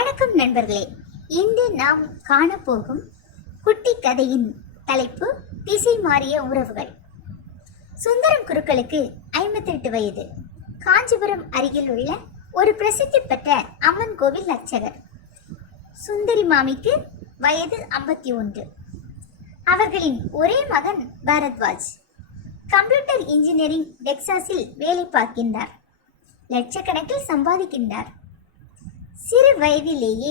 வணக்கம் நண்பர்களே. இன்று நாம் காணப்போகும் குட்டி கதையின் தலைப்பு திசை மாறிய உறவுகள். சுந்தரம் குருக்களுக்கு 58 வயது. காஞ்சிபுரம் அருகில் உள்ள ஒரு பிரசித்தி பெற்ற அம்மன் கோவில் அர்ச்சகர். சுந்தரி மாமிக்கு வயது 51. அவர்களின் ஒரே மகன் பரத்வாஜ். கம்ப்யூட்டர் இன்ஜினியரிங் டெக்சாஸில் வேலை பார்க்கின்றார். லட்சக்கணக்கில் சம்பாதிக்கின்றார். சிறு வயதிலேயே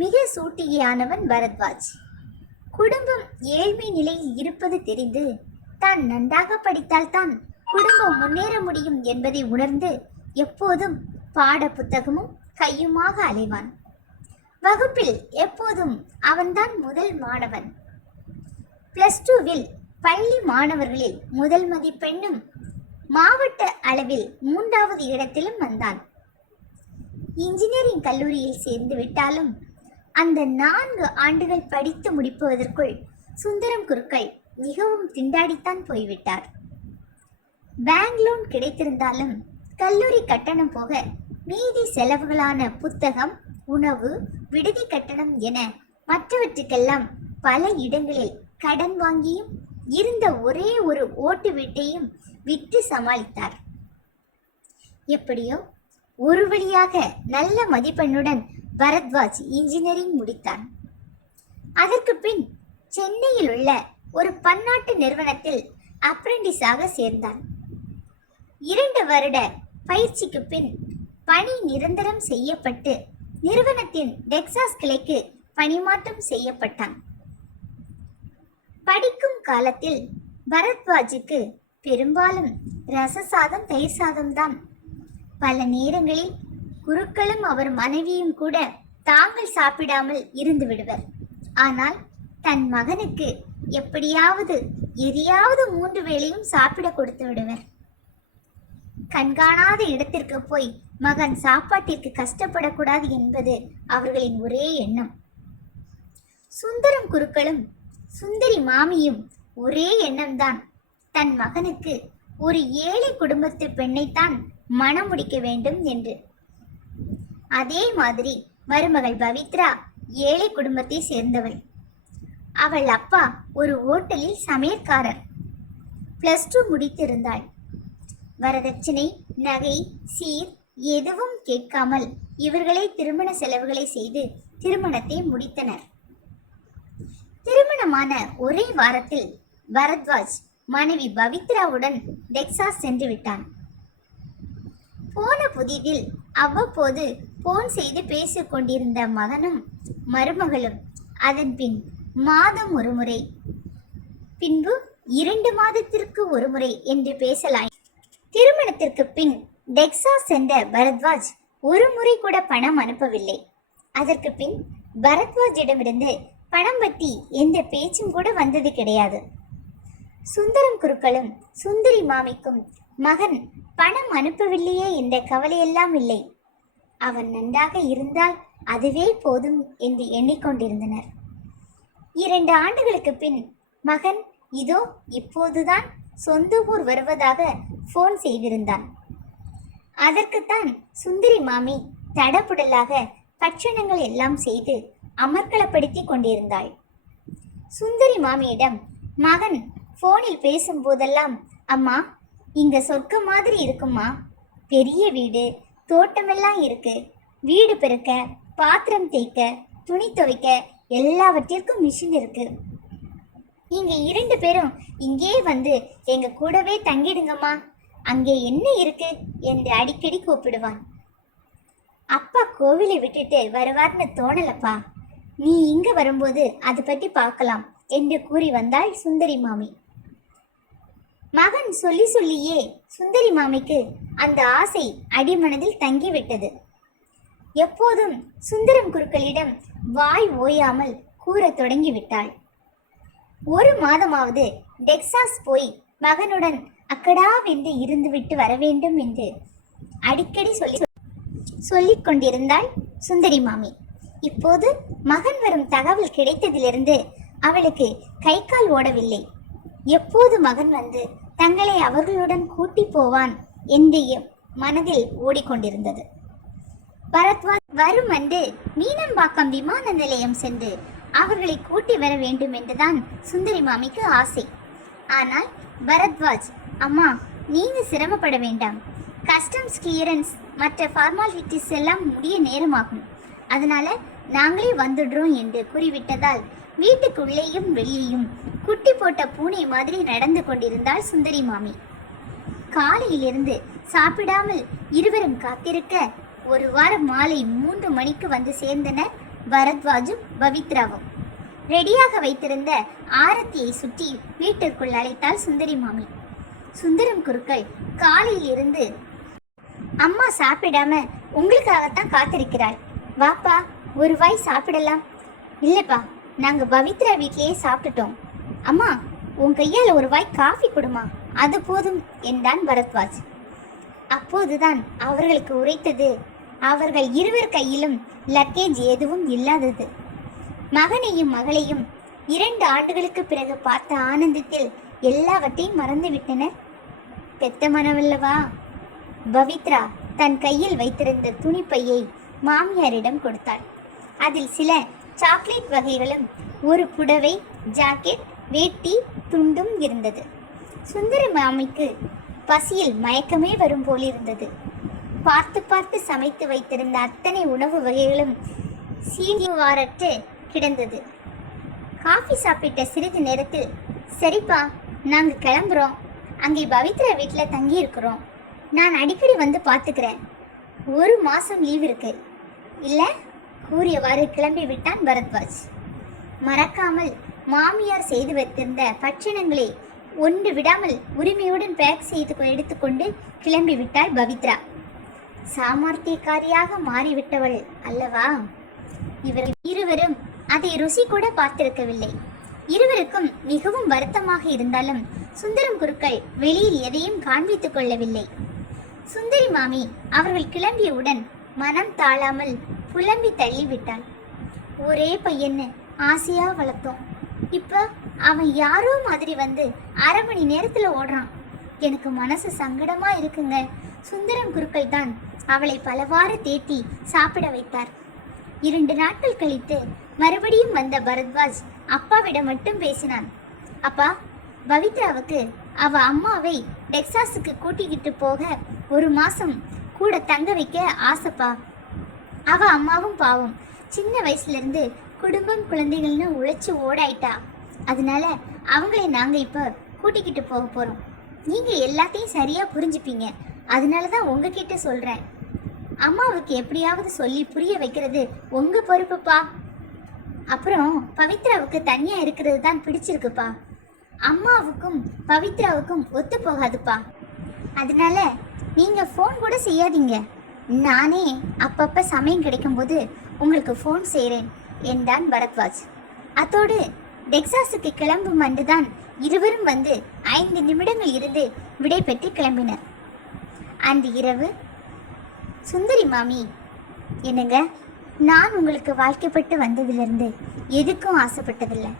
மிக சூட்டிகையானவன் பரத்வாஜ். குடும்பம் ஏழ்மை நிலையில் இருப்பது தெரிந்து தான் நன்றாக படித்தால்தான் குடும்பம் முன்னேற முடியும் என்பதை உணர்ந்து எப்போதும் பாட புத்தகமும் கையுமாக அலைவான். வகுப்பில் எப்போதும் அவன்தான் முதல் மாணவன். +2வில் பள்ளி மாணவர்களில் முதல் மதிப்பெண்ணும் மாவட்ட அளவில் 3வது இடத்திலும் வந்தான். இன்ஜினியரிங் கல்லூரியில் சேர்ந்து விட்டாலும் அந்த 4 ஆண்டுகள் படித்து முடிப்பதற்குள் சுந்தரம் குருக்கள் மிகவும் திண்டாடித்தான் போய்விட்டார். பேங்க் லோன் கிடைத்திருந்தாலும் கல்லூரி கட்டணம் போக மீதி செலவுகளான புத்தகம், உணவு, விடுதி கட்டணம் என மற்றவற்றுக்கெல்லாம் பல இடங்களில் கடன் வாங்கியும் இருந்த ஒரே ஒரு ஓட்டு வீட்டையும் விட்டு சமாளித்தார். எப்படியோ ஒரு வழியாக நல்ல மதிப்பெண்ணுடன் பரத்வாஜ் இன்ஜினியரிங் முடித்தான். அதற்கு பின் சென்னையில் உள்ள ஒரு பன்னாட்டு நிறுவனத்தில் அப்ரெண்டிஸாக சேர்ந்தான். 2 வருட பயிற்சிக்கு பின் பணி நிரந்தரம் செய்யப்பட்டு நிறுவனத்தின் டெக்சாஸ் கிளைக்கு பணிமாற்றம் செய்யப்பட்டான். படிக்கும் காலத்தில் பரத்வாஜுக்கு பெரும்பாலும் ரசசாதம், தயிர் சாதம் தான். பல நேரங்களில் குருக்களும் அவர் மனைவியும் கூட தாங்கள் சாப்பிடாமல் இருந்து விடுவர். ஆனால் தன் மகனுக்கு எப்படியாவது எதையாவது 3 வேளையும் சாப்பிட கொடுத்து விடுவர். கண்காணாத இடத்திற்கு போய் மகன் சாப்பாட்டிற்கு கஷ்டப்படக்கூடாது என்பது அவர்களின் ஒரே எண்ணம். சுந்தரம் குருக்களும் சுந்தரி மாமியும் ஒரே எண்ணம்தான். தன் மகனுக்கு ஒரு ஏழை குடும்பத்து பெண்ணைத்தான் மணம் முடிக்க வேண்டும் என்று. அதே மாதிரி மருமகள் பவித்ரா ஏழை குடும்பத்தை சேர்ந்தவள். அவள் அப்பா ஒரு ஓட்டலில் சமையற்காரர். +2 முடித்திருந்தாள். வரதட்சணை, நகை, சீர் எதுவும் கேட்காமல் இவர்களே திருமண செலவுகளை செய்து திருமணத்தை முடித்தனர். திருமணமான ஒரே வாரத்தில் பரத்வாஜ் மனைவி பவித்ராவுடன் டெக்சாஸ் சென்று விட்டான். போன புதிதில் அவ்வப்போது போன் செய்து பேசிக் கொண்டிருந்த மகனும் மருமகளும் அதன் பின் மாதம் ஒரு முறை, பின்பு 2 மாதத்திற்கு ஒரு முறை என்று பேசலாய். திருமணத்திற்கு பின் டெக்சாஸ் சென்ற பரத்வாஜ் ஒரு முறை கூட பணம் அனுப்பவில்லை. அதற்கு பின் பரத்வாஜிடமிருந்து பணம் பற்றி எந்த பேச்சும் கூட வந்தது கிடையாது. சுந்தரம் குருக்களும் சுந்தரி மாமிக்கும் மகன் பணம் அனுப்பவில்லையே என்ற கவலையெல்லாம் இல்லை. அவன் நன்றாக இருந்தால் அதுவே போதும் என்று எண்ணிக்கொண்டிருந்தனர். 2 ஆண்டுகளுக்கு பின் மகன் இதோ இப்போதுதான் சொந்த ஊர் வருவதாக போன் செய்திருந்தான். அதற்குத்தான் சுந்தரி மாமி தடபுடலாக பட்சணங்கள் எல்லாம் செய்து அமர்க்களப்படுத்தி கொண்டிருந்தாள். சுந்தரி மாமியிடம் மகன் போனில் பேசும்போதெல்லாம், அம்மா இங்க சொர்க்கம் மாதிரி இருக்குமா, பெரிய வீடு, தோட்டமெல்லாம் இருக்கு, வீடு பெருக்க, பாத்திரம் தேய்க்க, துணி துவைக்க எல்லாவற்றிற்கும் மிஷின் இருக்கு. இங்க 2 பேரும் இங்கே வந்து எங்க கூடவே தங்கிடுங்கம்மா, அங்கே என்ன இருக்கு என்று அடிக்கடி கூப்பிடுவான். அப்பா கோவிலை விட்டுட்டு வருவார்னு தோணலப்பா, நீ இங்க வரும்போது அதை பற்றி பார்க்கலாம் என்று கூறி வந்தாள் சுந்தரி மாமி. மகன் சொல்லி சொல்லியே சுந்தரி மாமிக்கு அந்த ஆசை அடிமனதில் தங்கிவிட்டது. எப்போதும் சுந்தரம் குருக்களிடம் வாய் ஓயாமல் கூற தொடங்கிவிட்டாள். 1 மாதமாவது டெக்சாஸ் போய் மகனுடன் அக்கடாவென்று இருந்துவிட்டு வர வேண்டும் என்று அடிக்கடி சொல்லிக் கொண்டிருந்தாள் சுந்தரி மாமி. இப்போது மகன் வரும் தகவல் கிடைத்ததிலிருந்து அவளுக்கு கை கால் ஓடவில்லை. எப்போது மகன் வந்து தங்களை அவர்களுடன் கூட்டி போவான் என்று மனதில் ஓடிக்கொண்டிருந்தது. பரத்வாஜ் வரும் அன்று மீனம்பாக்கம் விமான நிலையம் சென்று அவர்களை கூட்டி வர வேண்டும் என்றுதான் சுந்தரி மாமிக்கு ஆசை. ஆனால் பரத்வாஜ், அம்மா நீங்க சிரமப்பட வேண்டாம், கஸ்டம்ஸ் கிளியரன்ஸ் மற்ற ஃபார்மாலிட்டிஸ் எல்லாம் முடிய நேரமாகும், அதனால நாங்களே வந்துடுறோம் என்று கூறிவிட்டதால் வீட்டுக்குள்ளேயும் வெளியேயும் குட்டி போட்ட பூனை மாதிரி நடந்து கொண்டிருந்தாள் சுந்தரி மாமி. காலையிலிருந்து சாப்பிடாமல் இருவரும் காத்திருக்க ஒரு வாரம் மாலை 3 மணிக்கு வந்து சேர்ந்தனர் பரத்வாஜும் பவித்ராவும். ரெடியாக வைத்திருந்த ஆரத்தியை சுற்றி வீட்டிற்குள் அழைத்தாள் சுந்தரி மாமி. சுந்தரம் குருக்கள் காலையிலிருந்து, அம்மா சாப்பிடாம உங்களுக்காகத்தான் காத்திருக்கிறாள், வாப்பா ஒரு வாய் சாப்பிடலாம். இல்லப்பா, நாங்க பவித்ரா வீட்டிலேயே சாப்பிட்டுட்டோம். அம்மா உன் கையால் ஒரு வாய் காஃபி கொடுமா, அது போதும் என்றான் பரத்வாஜ். அப்போதுதான் அவர்களுக்கு உரைத்தது அவர்கள் இருவர் கையிலும் லக்கேஜ் எதுவும் இல்லாதது. மகனையும் மகளையும் 2 ஆண்டுகளுக்கு பிறகு பார்த்த ஆனந்தத்தில் எல்லாவற்றையும் மறந்துவிட்டனர். பெத்த மனவல்லவா. பவித்ரா தன் கையில் வைத்திருந்த துணிப்பையை மாமியாரிடம் கொடுத்தாள். அதில் சில சாக்லேட் வகைகளும் ஒரு புடவை, ஜாக்கெட், வேட்டி, துண்டும் இருந்தது. சுந்தர மாமிக்கு பசியில் மயக்கமே வரும் போலிருந்தது. பார்த்து பார்த்து சமைத்து வைத்திருந்த அத்தனை உணவு வகைகளும் சீனிவாரற்று கிடந்தது. காஃபி சாப்பிட்ட சிறிது நேரத்தில், சரிப்பா நாங்க கிளம்புறோம், அங்கே பவித்ரா வீட்டில் தங்கி இருக்கிறோம், நான் அடிக்கடி வந்து பார்த்துக்கிறேன், 1 மாசம் லீவ் இருக்கு இல்ல கூறியவாறு கிளம்பி விட்டான் பரத்வாஜ். மறக்காமல் மாமியார் செய்து வைத்திருந்த பட்சணங்களை ஒன்று விடாமல் உரிமையுடன் பேக் செய்து எடுத்துக்கொண்டு கிளம்பி விட்டாள் பவித்ரா. சாமர்த்தியக்காரியாக மாறிவிட்டவள் அல்லவா. இருவரும் அதை ருசி கூட பார்த்திருக்கவில்லை. இருவருக்கும் மிகவும் வருத்தமாக இருந்தாலும் சுந்தரம் குருக்கள் வெளியில் எதையும் காண்பித்துக் கொள்ளவில்லை. சுந்தரி மாமி அவர்கள் கிளம்பியவுடன் மனம் தாழாமல் புலம்பி தள்ளிவிட்டாள். ஒரே பையன்னு ஆசையா வளர்த்தோம், இப்ப அவன் யாரோ மாதிரி வந்து 1/2 மணி நேரத்துல ஓடுறான், எனக்கு மனசு சங்கடமா இருக்குங்க. சுந்தரம் குருக்கள் தான் அவளை பலவாறு தேத்தி சாப்பிட வைத்தார். 2 நாட்கள் கழித்து மறுபடியும் வந்த பரத்வாஜ் அப்பாவிடம் மட்டும் பேசினான். அப்பா, பவித்ராவுக்கு அவ அம்மாவை டெக்சாஸுக்கு கூட்டிக்கிட்டு போக 1 மாசம் கூட தங்க வைக்க ஆசைப்பா. அவ அம்மாவும் பாவம் சின்ன வயசுல இருந்து குடும்பம் குழந்தைகள்னு உழைச்சு ஓடாயிட்டா, அதனால அவங்களை நாங்க இப்ப கூட்டிக்கிட்டு போக போறோம். நீங்க எல்லாத்தையும் சரியா புரிஞ்சுப்பீங்க, அதனாலதான் உங்ககிட்ட சொல்றேன். அம்மாவுக்கு எப்படியாவது சொல்லி புரிய வைக்கிறது உங்க பொறுப்புப்பா. அப்புறம் பவித்ராவுக்கு தனியா இருக்கிறது தான் பிடிச்சிருக்குப்பா. அம்மாவுக்கும் பவித்ராவுக்கும் ஒத்து போகாதுப்பா. அதனால நீங்க ஃபோன் கூட செய்யாதீங்க, நானே அப்பப்ப சமயம் கிடைக்கும்போது உங்களுக்கு ஃபோன் செய்கிறேன் என்றான் பரத்வாஜ். அத்தோடு டெக்சாஸுக்கு கிளம்பும் அன்றுதான் இருவரும் வந்து 5 நிமிடங்கள் இருந்து விடை பெற்று கிளம்பினர். அன்று இரவு சுந்தரி மாமி, என்னங்க, நான் உங்களுக்கு வாழ்க்கைப்பட்டு வந்ததிலிருந்து எதுக்கும் ஆசைப்பட்டதில்லை.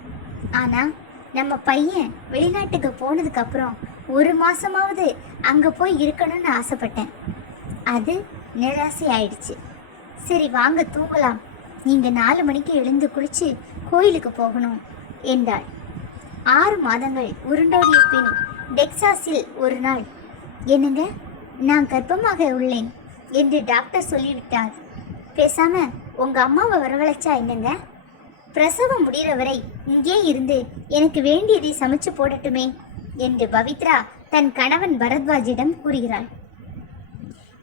ஆனால் நம்ம பையன் வெளிநாட்டுக்கு போனதுக்கு அப்புறம் 1 மாசமாவது அங்கே போய் இருக்கணும்னு ஆசைப்பட்டேன். அது நிராசை ஆயிடுச்சு. சரி வாங்க தூங்கலாம், நீங்கள் 4 மணிக்கு எழுந்து குளிச்சு கோயிலுக்கு போகணும் என்றாள். 6 மாதங்கள் உருண்டோடிய பின் டெக்சாஸில் ஒரு நாள், என்னங்க, நான் கர்ப்பமாக உள்ளேன் என்று டாக்டர் சொல்லிவிட்டார். பேசாம உங்க அம்மாவை வரவழைச்சா என்னங்க, பிரசவம் முடிகிற வரை இங்கே இருந்து எனக்கு வேண்டியதை சமைச்சு போடட்டுமே என்று பவித்ரா தன் கணவன் பரத்வாஜிடம் கூறுகிறாள்.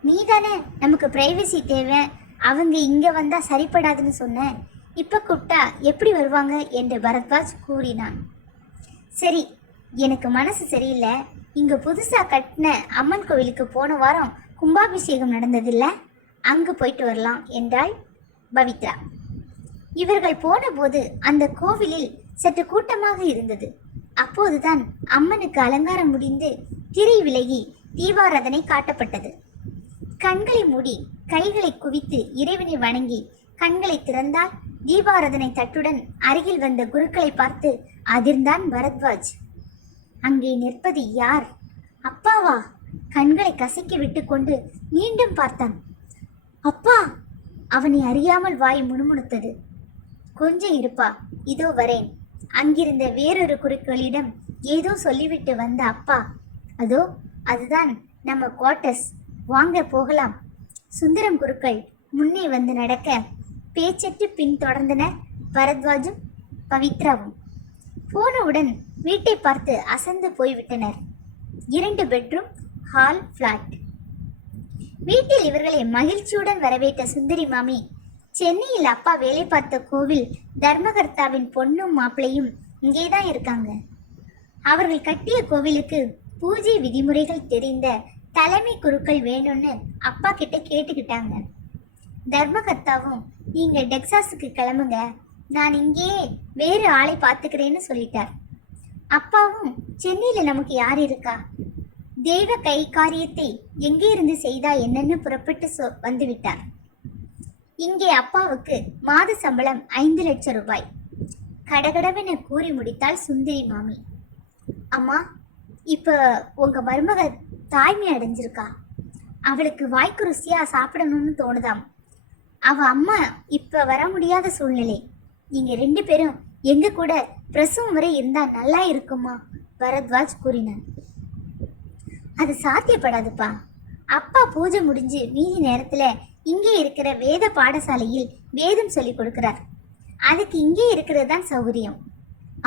நீதானே நமக்கு பிரைவசி தேவை, அவங்க இங்க வந்தா சரிப்படாதுன்னு சொன்ன, இப்ப கூப்பிட்டா எப்படி வருவாங்க என்று பரத்வாஜ் கூறினான். சரி, எனக்கு மனசு சரியில்லை, இங்க புதுசா கட்டின அம்மன் கோவிலுக்கு போன வாரம் கும்பாபிஷேகம் நடந்ததில்ல, அங்கு போயிட்டு வரலாம் என்றாள் பவித்ரா. இவர்கள் போன போது அந்த கோவிலில் சற்று கூட்டமாக இருந்தது. அப்போதுதான் அம்மனுக்கு அலங்காரம் முடிந்து திரை விலகி தீபாராதனை காட்டப்பட்டது. கண்களை மூடி கைகளை குவித்து இறைவனை வணங்கி கண்களை திறந்தால் தீபாராதனை தட்டுடன் அருகில் வந்த குருக்களை பார்த்து அதிர்ந்தான் பரத்வாஜ். அங்கே நிற்பது யார்? அப்பாவா? கண்களை கசக்கி விட்டு கொண்டு மீண்டும் பார்த்தான். அப்பா, அவனை அறியாமல் வாய் முணுமுணுத்தது. கொஞ்சம் இருப்பா, இதோ வரேன். அங்கிருந்த வேறொரு குருக்களிடம் ஏதோ சொல்லிவிட்டு வந்த அப்பா, அதோ அதுதான் நம்ம குவார்ட்டர்ஸ், வாங்க போகலாம். சுந்தரம் குருக்கள் முன்னே வந்து நடக்க பேச்சற்று பின் தொடர்ந்தனர் பரத்வாஜும் பவித்ராவும். போனவுடன் வீட்டை பார்த்து அசந்து போய்விட்டனர். 2 பெட்ரூம், ஹால், பிளாட். வீட்டில் இவர்களை மகிழ்ச்சியுடன் வரவேற்ற சுந்தரி மாமி, சென்னையில் அப்பா வேலை பார்த்த கோவில் தர்மகர்த்தாவின் பொண்ணும் மாப்பிளையும் இங்கேதான் இருக்காங்க. அவர்கள் கட்டிய கோவிலுக்கு பூஜை விதிமுறைகள் தெரிந்த தலைமை குருக்கள் வேணும்னு அப்பா கிட்ட கேட்டுக்கிட்டாங்க. தர்மகர்த்தாவும் நீங்க டெக்சாஸுக்கு கிளம்புங்க, நான் இங்கேயே வேறு ஆளை பார்த்துக்கிறேன்னு சொல்லிட்டார். அப்பாவும் சென்னையில நமக்கு யார் இருக்கா, தெய்வ கை காரியத்தை எங்கே இருந்து செய்தா என்னன்னு புறப்பட்டு வந்து விட்டார். இங்கே அப்பாவுக்கு மாத சம்பளம் 5 லட்சம் ரூபாய். கடகடவென கூறி முடித்தாள் சுந்தரி மாமி. அம்மா, இப்ப உங்க மருமக தாய்மை அடைஞ்சிருக்கா, அவளுக்கு வாய்க்கு ருசியா சாப்பிடணும்னு தோணுதாம். அவ அம்மா இப்ப வர முடியாத சூழ்நிலை. நீங்க 2 பேரும் எங்க கூட பிரசவம் வரை இருந்தா நல்லா இருக்குமா, பரத்வாஜ் கூறினான். அது சாத்தியப்படாதுப்பா. அப்பா பூஜை முடிஞ்சு மீதி நேரத்துல இங்கே இருக்கிற வேத பாடசாலையில் வேதம் சொல்லி கொடுக்கிறார். அதுக்கு இங்கே இருக்கிறது தான் சௌகரியம்.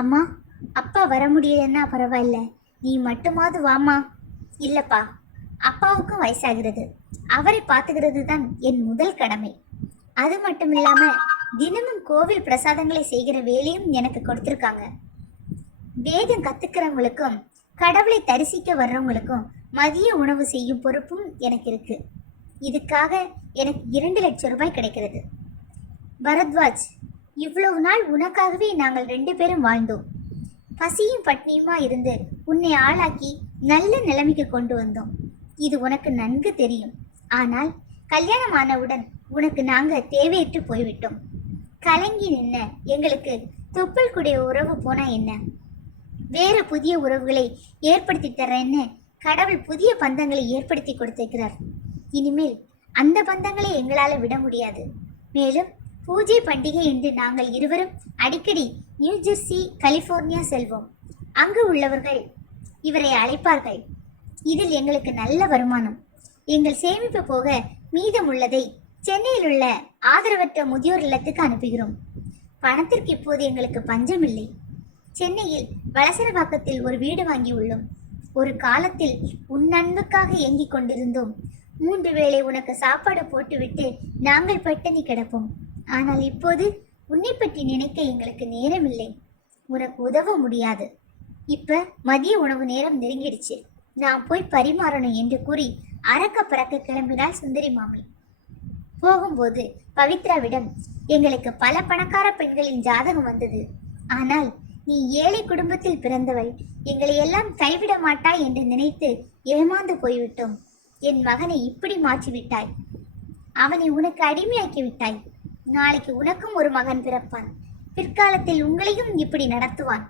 அம்மா, அப்பா வர முடியலன்னா பரவாயில்ல, நீ மட்டுமாவது வாமா. இல்லப்பா, அப்பாவுக்கும் வயசாகிறது, அவரை பார்த்துக்கிறது தான் என் முதல் கடமை. அது மட்டும் இல்லாம தினமும் கோவில் பிரசாதங்களை செய்கிற வேலையும் எனக்கு கொடுத்துருக்காங்க. வேதம் கத்துக்கிறவங்களுக்கும் கடவுளை தரிசிக்க வர்றவங்களுக்கும் மதிய உணவு செய்யும் பொறுப்பும் எனக்கு இருக்கு. இதுக்காக எனக்கு 2 லட்சம் ரூபாய் கிடைக்கிறது. பரத்வாஜ், இவ்வளவு நாள் உனக்காகவே நாங்கள் 2 பேரும் வாழ்ந்தோம். பசியும் பட்னியுமா இருந்து உன்னை ஆளாக்கி நல்ல நிலைமைக்கு கொண்டு வந்தோம். இது உனக்கு நன்கு தெரியும். ஆனால் கல்யாணம் ஆனவுடன் உனக்கு நாங்க தேவையற்று போய்விட்டோம். கலங்கி நின்ன எங்களுக்கு தொப்புள் கூடிய உறவு போனா என்ன, வேற புதிய உறவுகளை ஏற்படுத்தி தர்றேன்னு கடவுள் புதிய பந்தங்களை ஏற்படுத்தி கொடுத்திருக்கிறார். இனிமேல் அந்த பந்தங்களை எங்களால விட முடியாது. மேலும் பூஜை பண்டிகை என்று நாங்கள் இருவரும் அடிக்கடி நியூ ஜெர்சி, கலிபோர்னியா செல்வோம். அங்கு உள்ளவர்கள் இவரை அழைப்பார்கள். இதில் எங்களுக்கு நல்ல வருமானம். எங்கள் சேமிப்பு போக மீதம் உள்ளதை சென்னையில் உள்ள ஆதரவற்ற முதியோர் இல்லத்துக்கு அனுப்புகிறோம். பணத்திற்கு இப்போது எங்களுக்கு பஞ்சம் இல்லை. சென்னையில் வலசரவாக்கத்தில் ஒரு வீடு வாங்கி உள்ளோம். ஒரு காலத்தில் உன் அன்புக்காக ஏங்கிக் கொண்டிருந்தோம். 3 வேளை உனக்கு சாப்பாடு போட்டுவிட்டு நாங்கள் பட்டினி கிடப்போம். ஆனால் இப்போது உன்னை பற்றி நினைக்க எங்களுக்கு நேரம் இல்லை. உனக்கு உதவ முடியாது. இப்ப மதிய உணவு நேரம் நெருங்கிடுச்சு, நான் போய் பரிமாறணும் என்று கூறி அறக்க பறக்க கிளம்பினாள் சுந்தரி மாமி. போகும்போது பவித்ராவிடம், எங்களுக்கு பல பணக்கார பெண்களின் ஜாதகம் வந்தது. ஆனால் நீ ஏழை குடும்பத்தில் பிறந்தவள், எங்களை எல்லாம் கைவிட மாட்டாய் என்று நினைத்து ஏமாந்து போய்விட்டோம். என் மகனை இப்படி மாற்றிவிட்டாய். அவனை உனக்கு அடிமையாக்கி விட்டாய். நாளைக்கு உனக்கும் ஒரு மகன் பிறப்பான். பிற்காலத்தில் உங்களையும் இப்படி நடத்துவான்.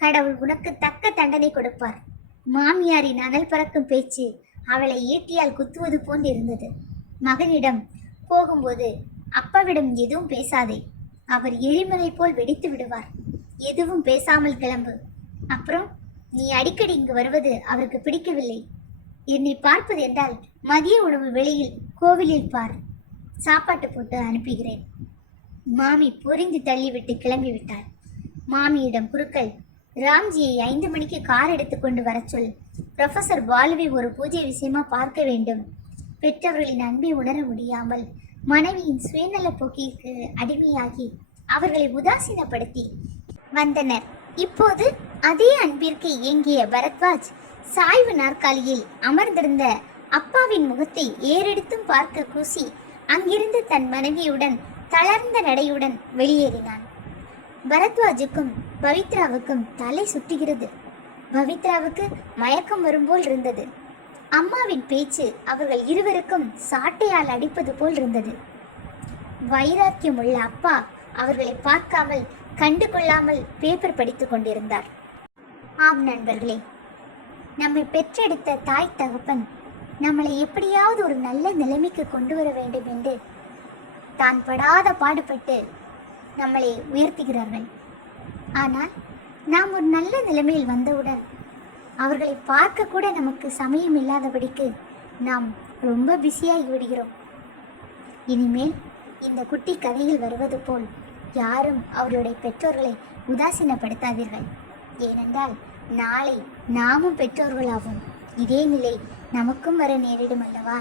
கடவுள் உனக்கு தக்க தண்டனை கொடுப்பார். மாமியாரின் அனல் பறக்கும் பேச்சு அவளை ஈட்டியால் குத்துவது போன்று இருந்தது. மகனிடம், போகும்போது அப்பாவிடம் எதுவும் பேசாதே, அவர் எரிமலை போல் வெடித்து விடுவார். எதுவும் பேசாமல் கிளம்பு. அப்புறம் நீ அடிக்கடி இங்கு வருவது அவருக்கு பிடிக்கவில்லை. என்னை பார்ப்பது என்றால் மதிய உணவு வேளையில் கோவிலில் பார். சாப்பாட்டு போட்டு அனுப்புகிறேன். மாமி பொறிந்து தள்ளிவிட்டு கிளம்பிவிட்டாள். மாமியிடம் குருக்கள், ராம்ஜியை 5 மணிக்கு கார் எடுத்துக்கொண்டு வர சொல். ப்ரொஃபசர் பாலுவை ஒரு பூஜை விஷயமா பார்க்க வேண்டும். பெற்றவர்களின் அன்பை உணர முடியாமல் மனைவியின் சுயநல போக்கிற்கு அடிமையாகி அவர்களை உதாசீனப்படுத்தி வந்தனர். இப்போது அதே அன்பிற்கு ஏங்கிய பரத்வாஜ் சாய்வு நாற்காலியில் அமர்ந்திருந்த அப்பாவின் முகத்தை ஏறெடுத்தும் பார்க்க கூசி அங்கிருந்து தன் மனைவியுடன் தளர்ந்த நடையுடன் வெளியேறினான். பரத்வாஜுக்கும் பவித்ராவுக்கும் தலை சுற்றுகிறது. பவித்ராவுக்கு மயக்கம் வரும்போல் இருந்தது. அம்மாவின் பேச்சு அவர்கள் இருவருக்கும் சாட்டையால் அடிப்பது போல் இருந்தது. வைராக்கியம் உள்ள அப்பா அவர்களை பார்க்காமல் கண்டு கொள்ளாமல் பேப்பர் படித்துக் கொண்டிருந்தார். ஆம் நண்பர்களே, நம்மை பெற்றெடுத்த தாய் தகப்பன் நம்மளை எப்படியாவது ஒரு நல்ல நிலைமைக்கு கொண்டு வர வேண்டும் என்று தான் படாத பாடுபட்டு நம்மளை உயர்த்துகிறார்கள். ஆனால் நாம் ஒரு நல்ல நிலைமையில் வந்தவுடன் அவர்களை பார்க்க கூட நமக்கு சமயம் இல்லாதபடிக்கு நாம் ரொம்ப பிஸியாகி விடுகிறோம். இனிமேல் இந்த குட்டி கதையில் வருவது போல் யாரும் அவர்களுடைய பெற்றோர்களை உதாசீனப்படுத்தாதீர்கள். ஏனென்றால் நாளை நாமும் பெற்றோர்களாகும். இதே நிலை நமக்கும் வர நேரிடும் அல்லவா?